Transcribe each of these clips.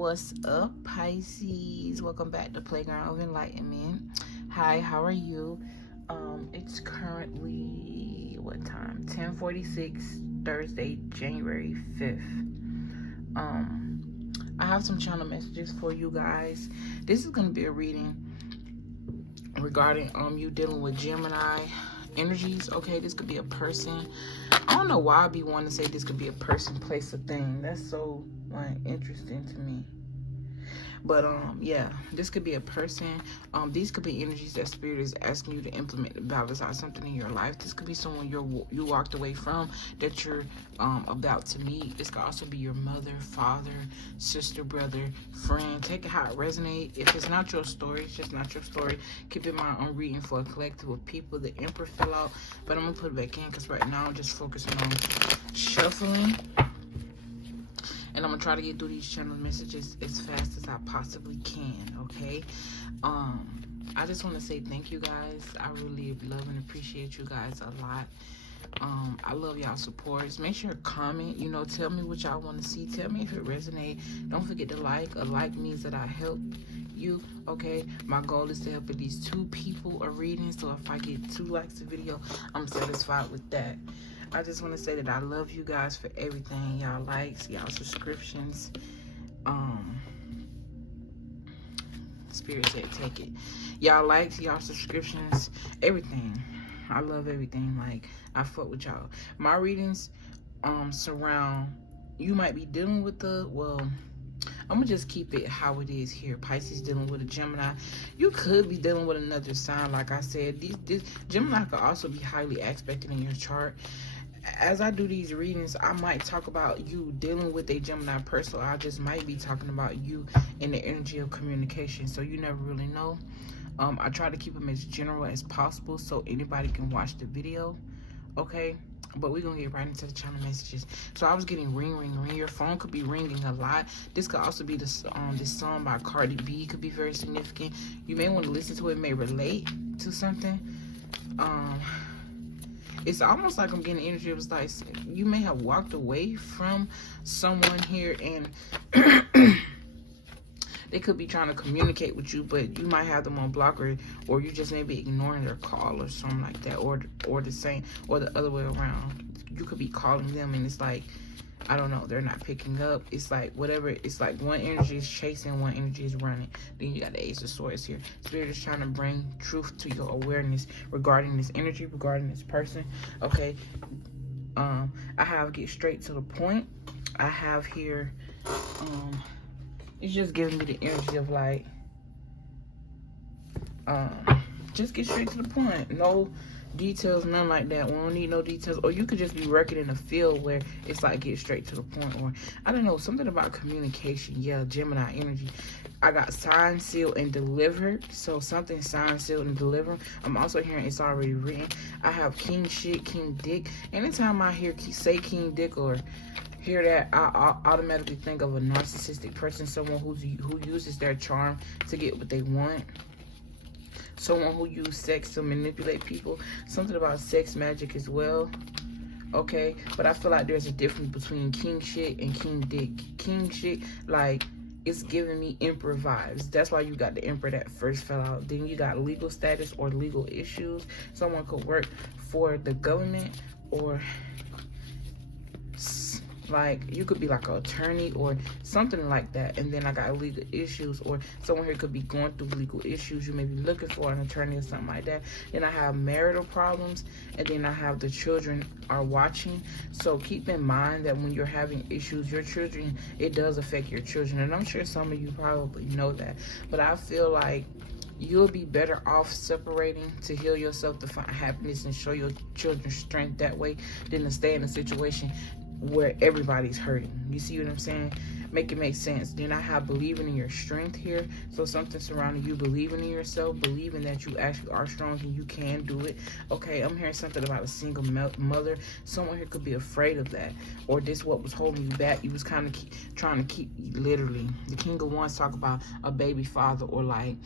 What's up, Pisces? Welcome back to Playground of Enlightenment. Hi, how are you? It's currently what time? 10:46, Thursday, January 5th. I have some channel messages for you guys. This is gonna be a reading regarding you dealing with Gemini energies. Okay, this could be a person. I don't know why I'd be wanting to say this could be a person, place, or thing. That's so interesting to me. But yeah, this could be a person. These could be energies that spirit is asking you to implement to balance out something in your life. This could be someone you walked away from that you're about to meet. This could also be your mother, father, sister, brother, friend. Take it how it resonates. If it's not your story, it's just not your story. Keep in mind I'm reading for a collective of people. The Emperor fell out, but I'm gonna put it back in because right now I'm just focusing on shuffling. And I'm gonna try to get through these channel messages as fast as I possibly can, okay? I just want to say thank you guys. I really love and appreciate you guys a lot. I love y'all supports. Make sure to comment, tell me what y'all want to see. Tell me if it resonates. Don't forget to like. A like means that I helped you, okay? My goal is to help at least 2 people a reading, so if I get 2 likes a video, I'm satisfied with that. I just want to say that I love you guys for everything. Y'all likes, y'all subscriptions. Spirit said take it. Y'all likes, y'all subscriptions, everything. I love everything. Like, I fuck with y'all. My readings surround, you might be dealing with I'm gonna just keep it how it is here. Pisces dealing with a Gemini. You could be dealing with another sign. Like I said, this Gemini could also be highly aspected in your chart. As I do these readings, I might talk about you dealing with a Gemini person, or I just might be talking about you in the energy of communication. So you never really know. I try to keep them as general as possible so anybody can watch the video, okay? But we're gonna get right into the channel messages. So I was getting ring, ring, ring. Your phone could be ringing a lot. This could also be this song by Cardi B could be very significant. You may want to listen to it. May relate to something. It's almost like I'm getting energy. It was like you may have walked away from someone here, and they could be trying to communicate with you, but you might have them on block, or you just may be ignoring their call or something like that, or the same, or the other way around. You could be calling them, and it's like, I don't know, they're not picking up. It's like whatever. It's like one energy is chasing, one energy is running. Then you got the Ace of Swords here. Spirit is trying to bring truth to your awareness regarding this energy, regarding this person. Okay. I have get straight to the point. I have here. It's just giving me the energy of like, just get straight to the point. No details, none like that. We don't need no details. Or you could just be working in a field where it's like get straight to the point, or I don't know, something about communication. Yeah, Gemini energy. I got signed, sealed, and delivered. So something signed, sealed, and delivered. I'm also hearing it's already written. I have king shit, king dick. Anytime I say king dick or hear that, I automatically think of a narcissistic person, someone who uses their charm to get what they want. Someone who uses sex to manipulate people. Something about sex magic as well. Okay, but I feel like there's a difference between king shit and king dick. King shit, like, it's giving me emperor vibes. That's why you got the emperor that first fell out. Then you got legal status or legal issues. Someone could work for the government, or like you could be like an attorney or something like that. And then I got legal issues, or someone here could be going through legal issues. You may be looking for an attorney or something like that. Then I have marital problems, and then I have the children are watching. So keep in mind that when you're having issues, your children, it does affect your children. And I'm sure some of you probably know that, but I feel like you'll be better off separating to heal yourself, to find happiness and show your children strength that way, than to stay in a situation where everybody's hurting. You see what I'm saying? Make it make sense. Then I have believing in your strength here. So something surrounding you believing in yourself, believing that you actually are strong and you can do it. Okay, I'm hearing something about a single mother. Someone here could be afraid of that, or this what was holding you back. You was kind of trying to keep, literally. The King of Wands talk about a baby father, or like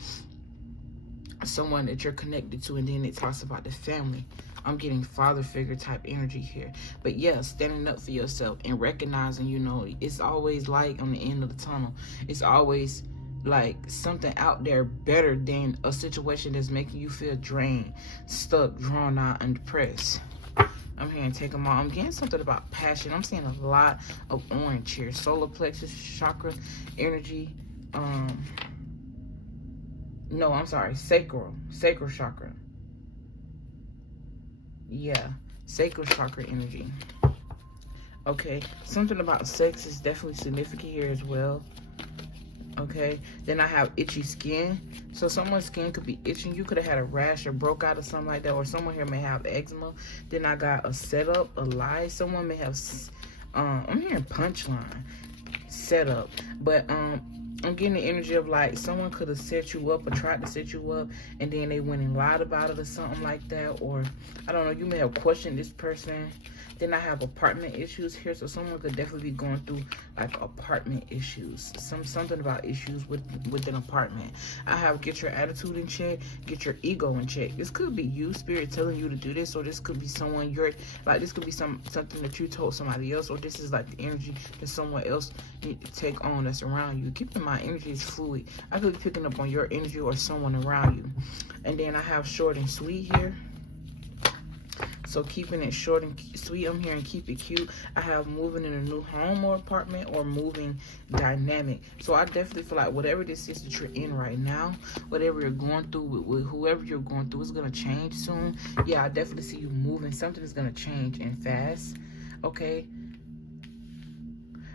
someone that you're connected to, and then it talks about the family. I'm getting father figure type energy here. But yeah, standing up for yourself and recognizing, you know, it's always light on the end of the tunnel. It's always like something out there better than a situation that's making you feel drained, stuck, drawn out, and depressed. I'm here and take them all. I'm getting something about passion. I'm seeing a lot of orange here. Solar plexus chakra energy. No, I'm sorry. Sacral chakra. Yeah, sacral chakra energy. Okay, something about sex is definitely significant here as well. Okay, then I have itchy skin. So someone's skin could be itching. You could have had a rash or broke out or something like that, or someone here may have eczema. Then I got a setup, a lie. Someone may have I'm hearing punchline, setup, but I'm getting the energy of like someone could have set you up or tried to set you up, and then they went and lied about it or something like that. Or I don't know, you may have questioned this person. Then I have apartment issues here, so someone could definitely be going through like apartment issues, something about issues with an apartment. I have get your attitude in check, get your ego in check. This could be you, spirit, telling you to do this, or this could be someone you're like. This could be something that you told somebody else, or this is like the energy that someone else need to take on that's around you. Keep in mind, energy is fluid. I could be picking up on your energy or someone around you. And then I have short and sweet here. So keeping it short and sweet, I'm here and keep it cute. I have moving in a new home or apartment, or moving dynamic. So I definitely feel like whatever this is that you're in right now, whatever you're going through with whoever you're going through, is going to change soon. Yeah, I definitely see you moving. Something is going to change and fast. Okay.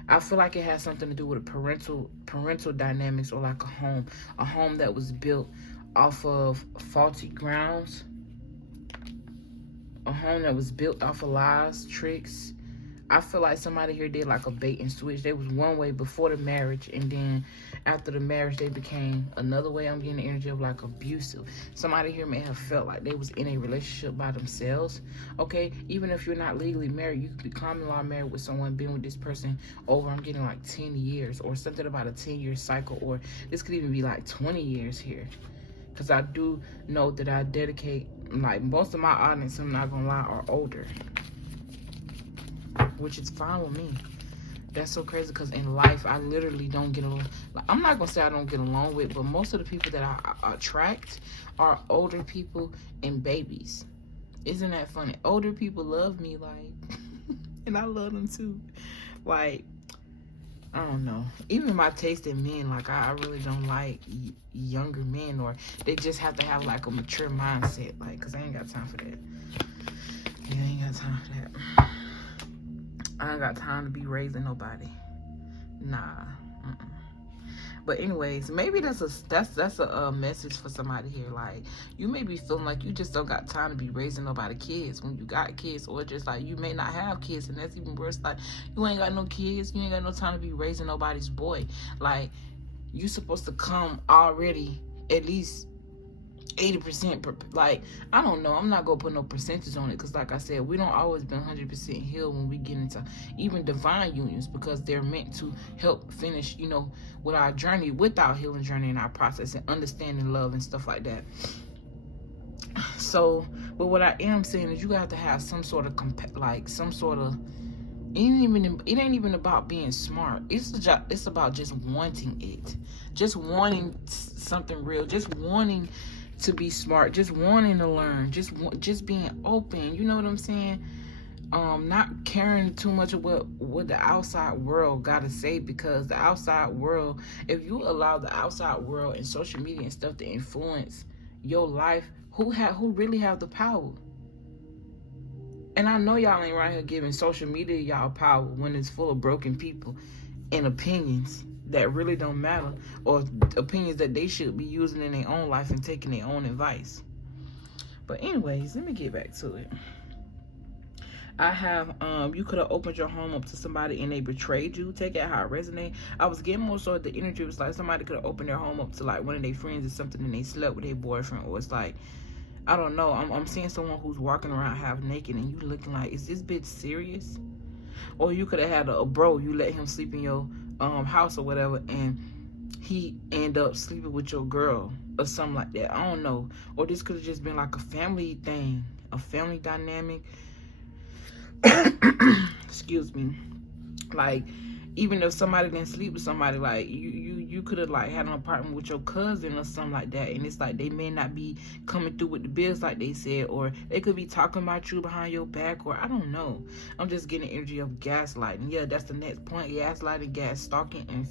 I feel like it has something to do with parental dynamics, or like a home that was built off of faulty grounds. A home that was built off of lies, tricks. I feel like somebody here did like a bait and switch. They was one way before the marriage, and then after the marriage they became another way. I'm getting the energy of like abusive. Somebody here may have felt like they was in a relationship by themselves. Okay, even if you're not legally married, you could be common law married with someone, been with this person over, I'm getting like 10 years, or something about a 10-year cycle, or this could even be like 20 years here. Because I do know that I dedicate, like, most of my audience, I'm not gonna lie, are older, which is fine with me. That's so crazy, because in life I literally don't get along. Like, I'm not gonna say I don't get along with, but most of the people that I attract are older people and babies. Isn't that funny? Older people love me, like, and I love them too. Like, I don't know. Even my taste in men, like, I really don't like younger men, or they just have to have like a mature mindset, like, because I ain't got time for that. Yeah, I ain't got time for that. I ain't got time to be raising nobody. Nah. But anyways, maybe that's a message for somebody here. Like, you may be feeling like you just don't got time to be raising nobody kids when you got kids, or just like you may not have kids, and that's even worse. Like, you ain't got no kids, you ain't got no time to be raising nobody's boy. Like, you supposed to come already at least 80%, like, I don't know, I'm not gonna put no percentage on it, because like I said, we don't always been 100% healed when we get into even divine unions, because they're meant to help finish, you know, with our journey, with our healing journey and our process, and understanding love and stuff like that. So, but what I am saying is, you have to have some sort of it ain't even about being smart. It's about just wanting it, just wanting something real, just wanting to be smart, just wanting to learn, just being open. You know what I'm saying? Not caring too much of what the outside world gotta say, because the outside world, if you allow the outside world and social media and stuff to influence your life, who really have the power? And I know y'all ain't right here giving social media y'all power when it's full of broken people and opinions that really don't matter, or opinions that they should be using in their own life and taking their own advice. But anyways, let me get back to it. I have, you could have opened your home up to somebody and they betrayed you. Take it how it resonates. I was getting more so the energy was like somebody could have opened their home up to like one of their friends or something, and they slept with their boyfriend, or it's like, I don't know. I'm seeing someone who's walking around half naked, and you looking like, is this bitch serious? Or you could have had a bro, you let him sleep in your house or whatever, and he end up sleeping with your girl or something like that. I don't know. Or this could have just been like a family thing. a family dynamic. Excuse me. Like, even if somebody didn't sleep with somebody, like you could have like had an apartment with your cousin or something like that, and it's like they may not be coming through with the bills like they said, or they could be talking about you behind your back, or I don't know. I'm just getting energy of gaslighting. Yeah, that's the next point. Gaslighting, gas stalking, and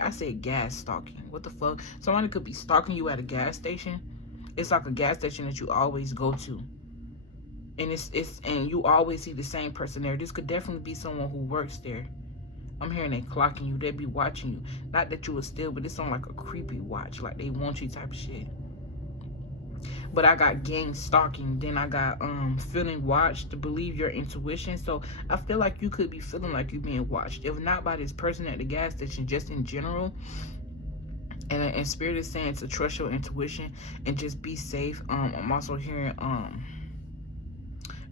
I said gas stalking. What the fuck? Somebody could be stalking you at a gas station. It's like a gas station that you always go to, and and you always see the same person there. This could definitely be someone who works there. I'm hearing they clocking you. They be watching you. Not that you would steal, but it's on like a creepy watch. Like they want you type of shit. But I got gang stalking. Then I got feeling watched, to believe your intuition. So I feel like you could be feeling like you're being watched. If not by this person at the gas station, just in general. And Spirit is saying to trust your intuition and just be safe. I'm also hearing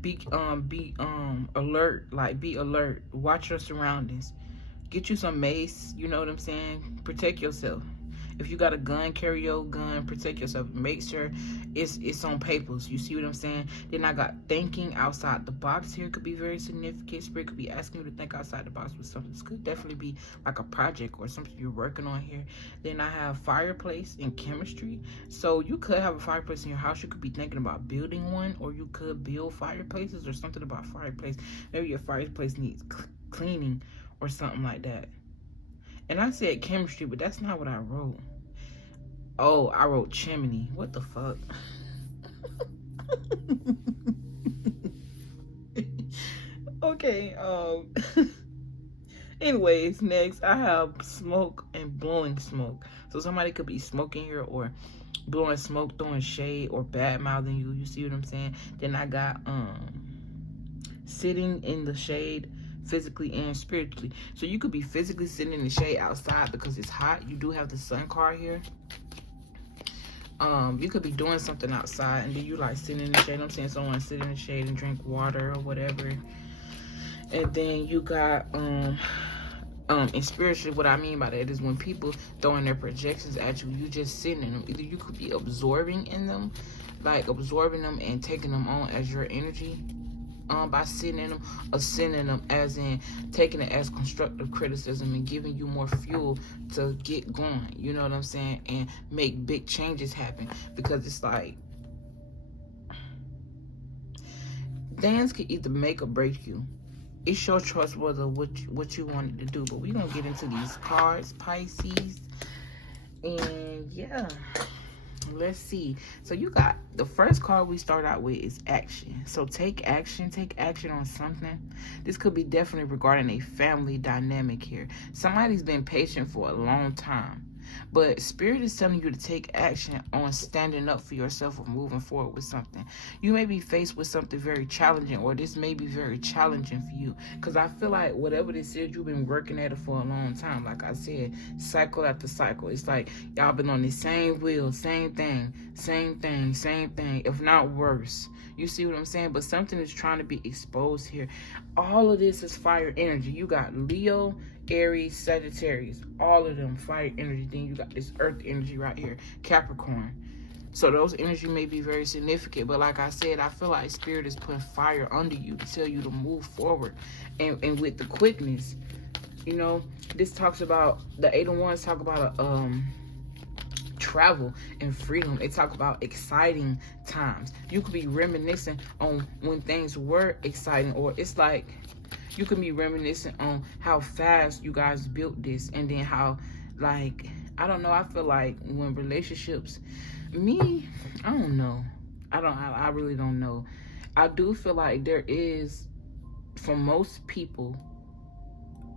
be alert. Like, be alert. Watch your surroundings. Get you some mace, you know what I'm saying? Protect yourself. If you got a gun, carry your gun, protect yourself. Make sure it's on papers. You see what I'm saying? Then I got thinking outside the box here could be very significant. Spirit could be asking you to think outside the box with something. This could definitely be like a project or something you're working on here. Then I have fireplace and chemistry. So you could have a fireplace in your house. You could be thinking about building one, or you could build fireplaces or something about fireplace. Maybe your fireplace needs cleaning or something like that. And I said chemistry, but that's not what I wrote. Oh, I wrote chimney. What the fuck? Okay, anyways, next I have smoke and blowing smoke. So somebody could be smoking here or blowing smoke, throwing shade, or bad mouthing you. You see what I'm saying? Then I got sitting in the shade, physically and spiritually. So you could be physically sitting in the shade outside because it's hot. You do have the sun card here. You could be doing something outside and then you like sitting in the shade. I'm saying someone sit in the shade and drink water or whatever. And then you got and spiritually, what I mean by that is when people throwing their projections at you, you just sitting in them. Either you could be absorbing in them, like absorbing them and taking them on as your energy, by sitting in them, or sending them as in taking it as constructive criticism and giving you more fuel to get going, you know what I'm saying, and make big changes happen. Because it's like things can either make or break you. It's your choice whether what you wanted to do. But we're gonna get into these cards, Pisces, and yeah, let's see. So you got the first card we start out with is action. So take action on something. This could be definitely regarding a family dynamic here. Somebody's been patient for a long time, but Spirit is telling you to take action on standing up for yourself or moving forward with something. You may be faced with something very challenging, or this may be very challenging for you, because I feel like whatever this is, you've been working at it for a long time. Like I said, cycle after cycle. It's like y'all been on the same wheel, same thing, if not worse. You see what I'm saying? But something is trying to be exposed here. All of this is fire energy. You got Leo, Aries, Sagittarius, all of them fire energy. Then you got this earth energy right here, Capricorn. So those energy may be very significant, but like I said, I feel like Spirit is putting fire under you to tell you to move forward, and with the quickness. You know, this talks about the 8 of Wands, talk about travel and freedom. It talk about exciting times. You could be reminiscing on when things were exciting, or it's like you can be reminiscing on how fast you guys built this, and then how, like, I don't know, I feel like when relationships, I don't know. I really don't know. I do feel like there is, for most people,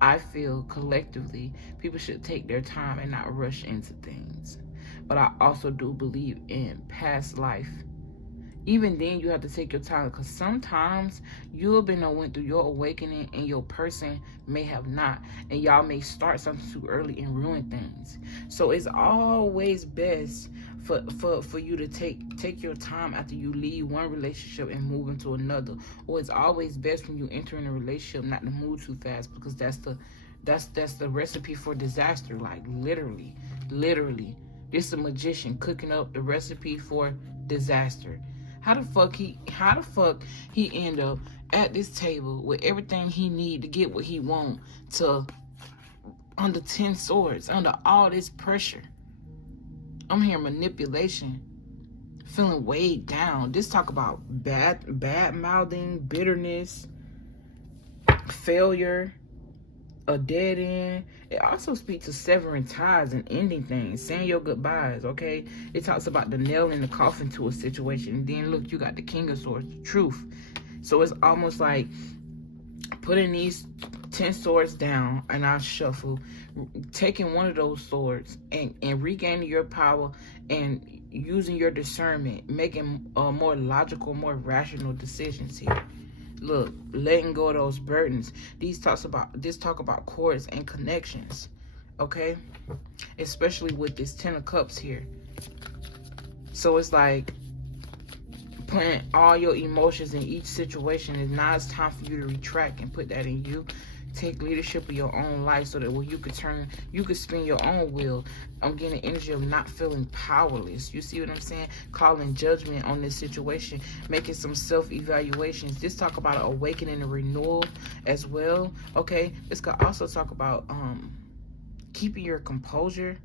I feel collectively, people should take their time and not rush into things. But I also do believe in past life. Even then, you have to take your time, because sometimes you've been went through your awakening and your person may have not, and y'all may start something too early and ruin things. So it's always best for you to take your time after you leave one relationship and move into another. Or it's always best when you enter in a relationship not to move too fast, because that's the recipe for disaster. Like literally, this is a magician cooking up the recipe for disaster. How the fuck he end up at this table with everything he need to get what he want, to under 10 swords, under all this pressure? I'm hearing manipulation, feeling weighed down. This talk about bad mouthing, bitterness, failure, a dead end. It also speaks to severing ties and ending things, saying your goodbyes, okay? It talks about the nail in the coffin to a situation. And then look, you got the King of Swords, the truth. So it's almost like putting these 10 swords down, and I shuffle, taking one of those swords and regaining your power and using your discernment, making more logical, more rational decisions here. Look, letting go of those burdens. This talk about cords and connections, okay? Especially with this 10 of Cups here. So it's like putting all your emotions in each situation. And now it's time for you to retract and put that in you. Take leadership of your own life so that when you could spin your own will. I'm getting the energy of not feeling powerless. You see what I'm saying? Calling judgment on this situation, making some self-evaluations. This talk about awakening and renewal as well. Okay, this could also talk about keeping your composure.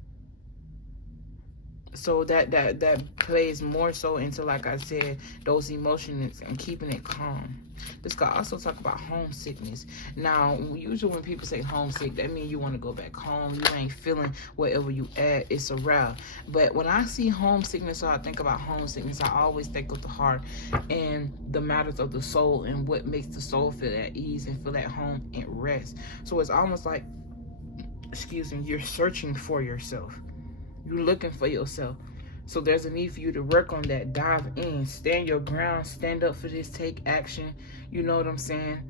So that plays more so into, like I said, those emotions and keeping it calm. This could also talk about homesickness. Now, usually when people say homesick, that means you want to go back home. You ain't feeling wherever you at. It's a wrap. But when I see homesickness, or I think about homesickness, I always think of the heart and the matters of the soul and what makes the soul feel at ease and feel at home and rest. So it's almost like, you're searching for yourself. You're looking for yourself. So there's a need for you to work on that. Dive in. Stand your ground. Stand up for this. Take action. You know what I'm saying?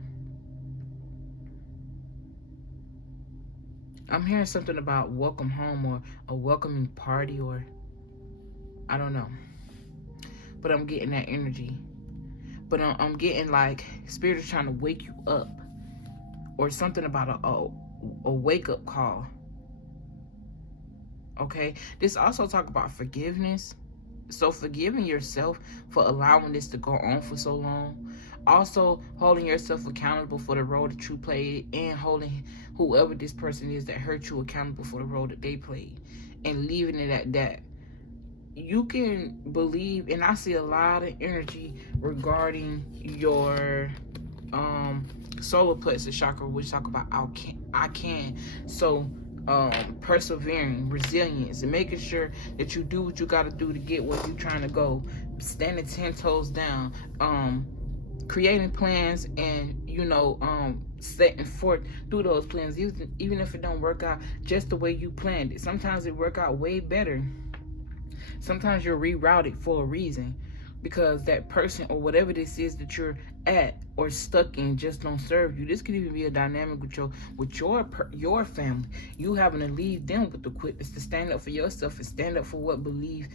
I'm hearing something about welcome home or a welcoming party, or I don't know. But I'm getting that energy. But I'm getting like Spirit is trying to wake you up, or something about a wake-up call. Okay, this also talk about forgiveness. So forgiving yourself for allowing this to go on for so long. Also holding yourself accountable for the role that you played, and holding whoever this person is that hurt you accountable for the role that they played, and leaving it at that. You can believe, and I see a lot of energy regarding your solar plexus chakra, which talk about I can. So persevering, resilience, and making sure that you do what you got to do to get where you're trying to go. Standing 10 toes down, creating plans, and setting forth through those plans, even if it don't work out just the way you planned it. Sometimes it work out way better. Sometimes you're rerouted for a reason, because that person or whatever this is that you're at or stuck in just don't serve you. This could even be a dynamic with your family. You having to leave them with the quickness to stand up for yourself and stand up for what believe.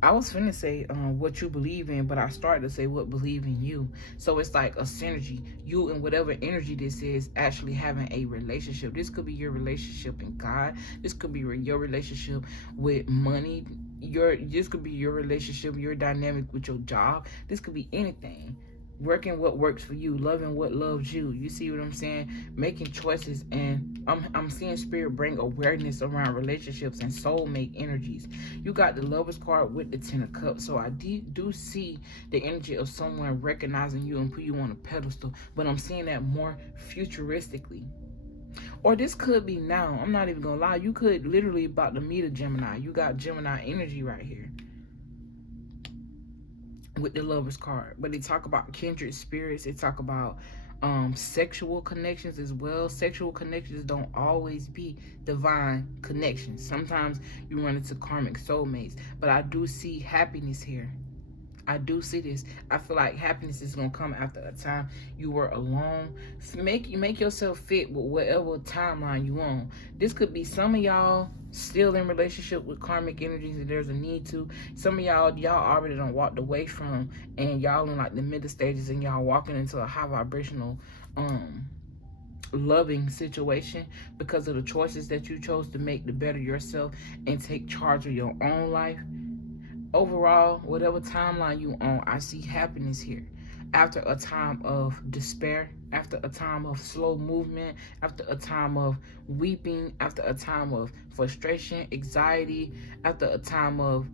I was finna say what you believe in, but I started to say what believe in you. So it's like a synergy. You and whatever energy this is actually having a relationship. This could be your relationship in God. This could be your relationship with money. This could be your relationship, your dynamic with your job. This could be anything. Working what works for you, loving what loves you. You see what I'm saying? Making choices, and I'm seeing Spirit bring awareness around relationships and soulmate energies. You got the Lover's card with the 10 of Cups, so I do see the energy of someone recognizing you and put you on a pedestal, but I'm seeing that more futuristically. Or this could be now. I'm not even gonna lie. You could literally about to meet a Gemini. You got Gemini energy right here with the Lover's card. But they talk about kindred spirits. They talk about sexual connections as well. Sexual connections don't always be divine connections. Sometimes you run into karmic soulmates. But I do see happiness here. I do see this. I feel like happiness is gonna come after a time you were alone. Make yourself fit with whatever timeline you on. This could be some of y'all still in relationship with karmic energies, and there's a need to. Some of y'all already done walked away from, and y'all in like the middle stages, and y'all walking into a high vibrational loving situation because of the choices that you chose to make to better yourself and take charge of your own life. overall, whatever timeline you on, I see happiness here. After a time of despair, after a time of slow movement, after a time of weeping, after a time of frustration, anxiety, after a time of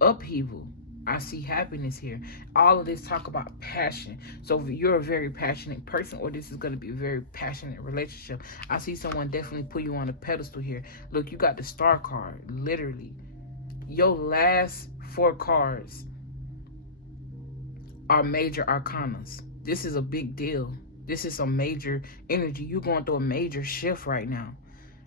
upheaval, I see happiness here. All of this talk about passion. So if you're a very passionate person, or this is going to be a very passionate relationship, I see someone definitely put you on a pedestal here. Look, you got the star card, literally. Your last 4 cards are major arcanas. This is a big deal. This is a major energy. You're going through a major shift right now.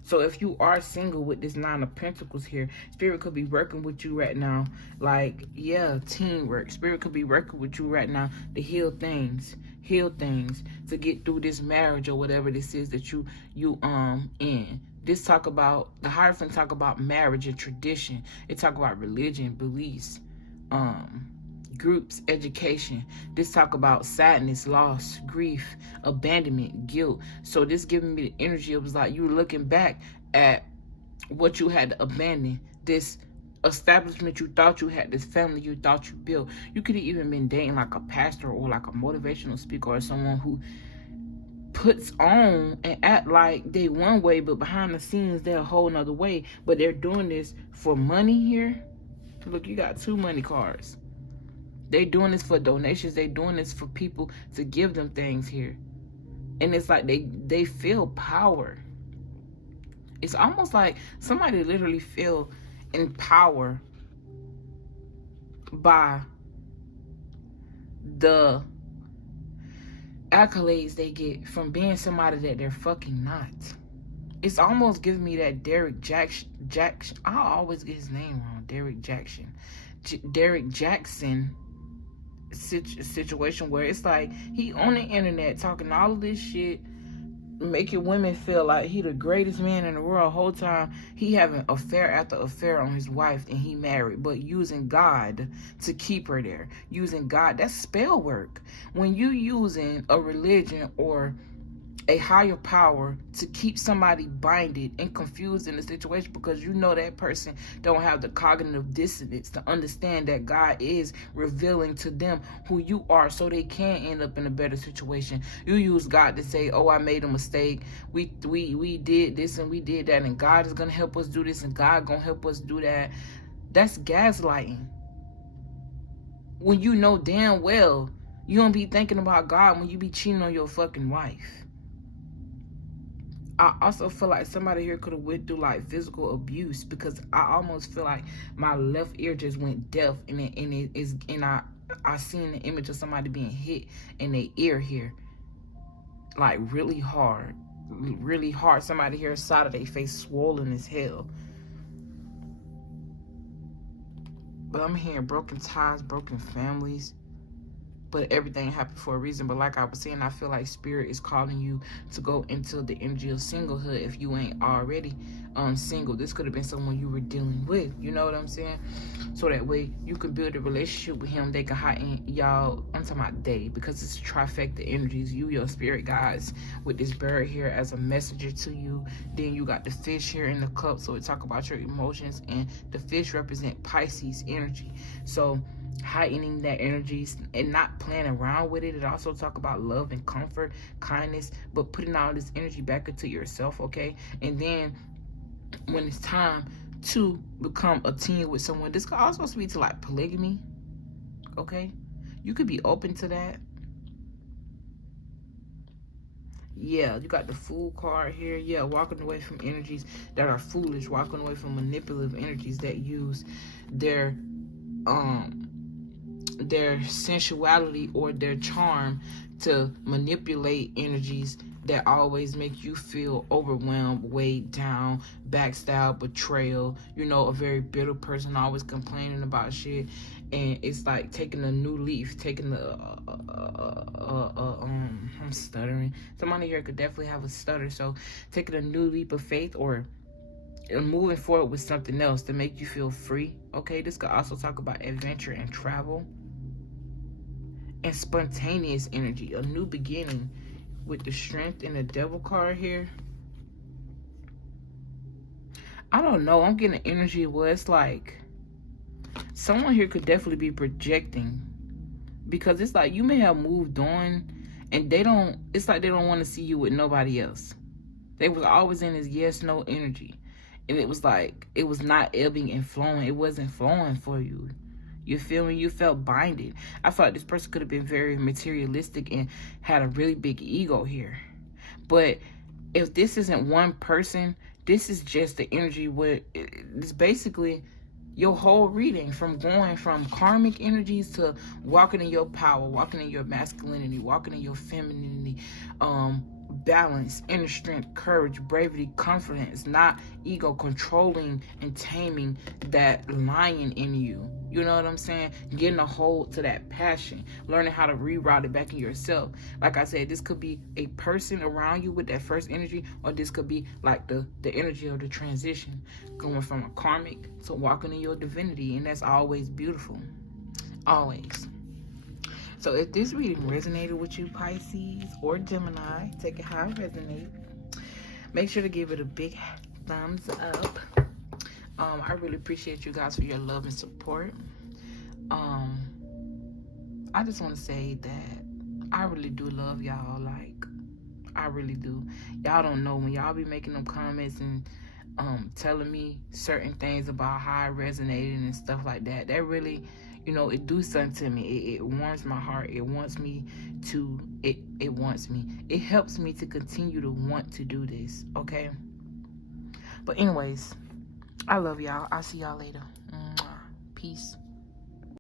So if you are single with this 9 of Pentacles here, Spirit could be working with you right now. Like, yeah, teamwork. Spirit could be working with you right now to heal things, to get through this marriage or whatever this is that you in. This talk about, the Hierophant talk about marriage and tradition. It talk about religion, beliefs, groups, education. This talk about sadness, loss, grief, abandonment, guilt. So this giving me the energy. It was like you were looking back at what you had to abandon, this establishment you thought you had, this family you thought you built. You could have even been dating like a pastor or like a motivational speaker or someone who puts on and act like they one way, but behind the scenes they're a whole nother way. But they're doing this for money here. Look, you got 2 money cards. They doing this for donations. They doing this for people to give them things here. And it's like they feel power. It's almost like somebody literally feel in power by the accolades they get from being somebody that they're fucking not. It's almost giving me that Derek Jackson. I always get his name wrong. Derek Jackson situation where it's like he on the internet talking all of this shit, making women feel like he the greatest man in the world. Whole time he having affair after affair on his wife, and he married, but using God to keep her there. Using God, that's spell work. When you using a religion or a higher power to keep somebody binded and confused in the situation, because you know that person don't have the cognitive dissonance to understand that God is revealing to them who you are, so they can end up in a better situation. You use God to say, oh, I made a mistake, we did this and we did that, and God is gonna help us do this and God gonna help us do that. That's gaslighting. When you know damn well you don't be thinking about God when you be cheating on your fucking wife. I also feel like somebody here could have went through like physical abuse, because I almost feel like my left ear just went deaf, and I seen the image of somebody being hit in their ear here, like really hard. Somebody here side of their face swollen as hell. But I'm hearing broken ties, broken families. But everything happened for a reason. But like I was saying, I feel like Spirit is calling you to go into the energy of singlehood if you ain't already single. This could have been someone you were dealing with. You know what I'm saying? So that way you can build a relationship with him. They can heighten y'all. I'm talking about they, because it's trifecta energies. You, your spirit guides with this bird here as a messenger to you. Then you got the fish here in the cup. So it talk about your emotions. And the fish represent Pisces energy. So heightening that energies and not playing around with it. It also talk about love and comfort, kindness, but putting all this energy back into yourself, okay? And then when it's time to become a team with someone, this could also speak to like polygamy, okay? You could be open to that. Yeah, you got the Fool card here. Yeah, walking away from energies that are foolish, walking away from manipulative energies that use their sensuality or their charm to manipulate energies that always make you feel overwhelmed, weighed down, backstab, betrayal. You know, a very bitter person always complaining about shit. And it's like taking a new leaf, taking I'm stuttering. Somebody here could definitely have a stutter. So taking a new leap of faith or moving forward with something else to make you feel free. Okay, this could also talk about adventure and travel. And spontaneous energy, a new beginning with the Strength and the Devil card here. I don't know, I'm getting an energy where it's like someone here could definitely be projecting, because it's like you may have moved on and it's like they don't want to see you with nobody else. They was always in this yes no energy, and it was like it was not ebbing and flowing. It wasn't flowing for you. You feel me? You felt binded. I felt like this person could have been very materialistic and had a really big ego here. But if this isn't one person, this is just the energy where it's basically your whole reading, from going from karmic energies to walking in your power, walking in your masculinity, walking in your femininity, balance, inner strength, courage, bravery, confidence, not ego, controlling and taming that lion in you. You know what I'm saying? Getting a hold to that passion, learning how to reroute it back in yourself. Like I said, this could be a person around you with that first energy, or this could be like the energy of the transition, going from a karmic to walking in your divinity, and that's always beautiful. Always. So if this reading resonated with you, Pisces or Gemini, take it how it resonates. Make sure to give it a big thumbs up. I really appreciate you guys for your love and support. I just want to say that I really do love y'all. Like, I really do. Y'all don't know, when y'all be making them comments and telling me certain things about how I resonated and stuff like that, that really, you know, it do something to me. It warms my heart. It wants me to, it wants me. It helps me to continue to want to do this, okay? But anyways, I love y'all. I'll see y'all later. Peace.